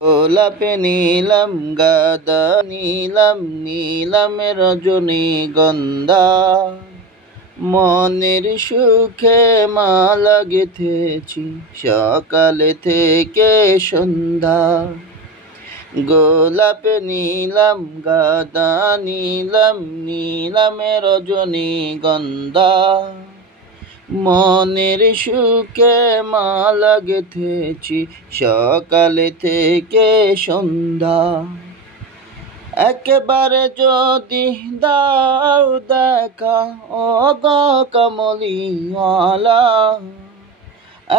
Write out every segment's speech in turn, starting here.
গোলাপে নীলম গাদা নীলম নীলম রজনীগন্ধা মনের সুখে মালা গেঁথেছি সকাল থেকে সন্ধ্যা। গোলাপে নীলম গাদা নীলম নীলম রজনীগন্ধা মনের সুখে মালা গেঁথেছি সকাল থেকে সন্ধ্যা। একেবারে যদি দাও দেখা ও গো কমলিওয়ালা,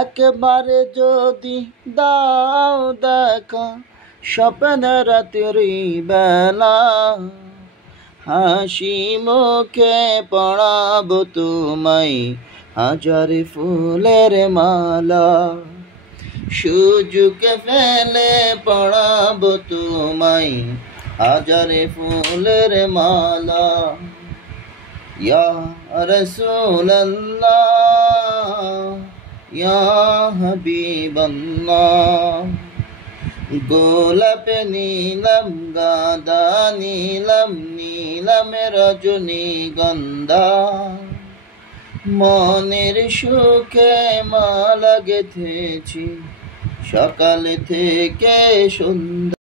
একেবারে যদি দাও দেখা স্বপ্নের রাত্রি বেলা, হাসি মুখে পড়াবো তোমায় হাজার ফুলের মালা। সুযোগ ফেলে পড়াবো তোমায় হাজার ফুলের মালা। ইয়া রাসূলুল্লাহ ইয়া হাবিবাল্লাহ। গোলাপে নীলম গাদা নীলম নীলম রজনীগন্ধা মনের সুখে মালা গেঁথেছি সকাল থেকে সন্ধ্যা।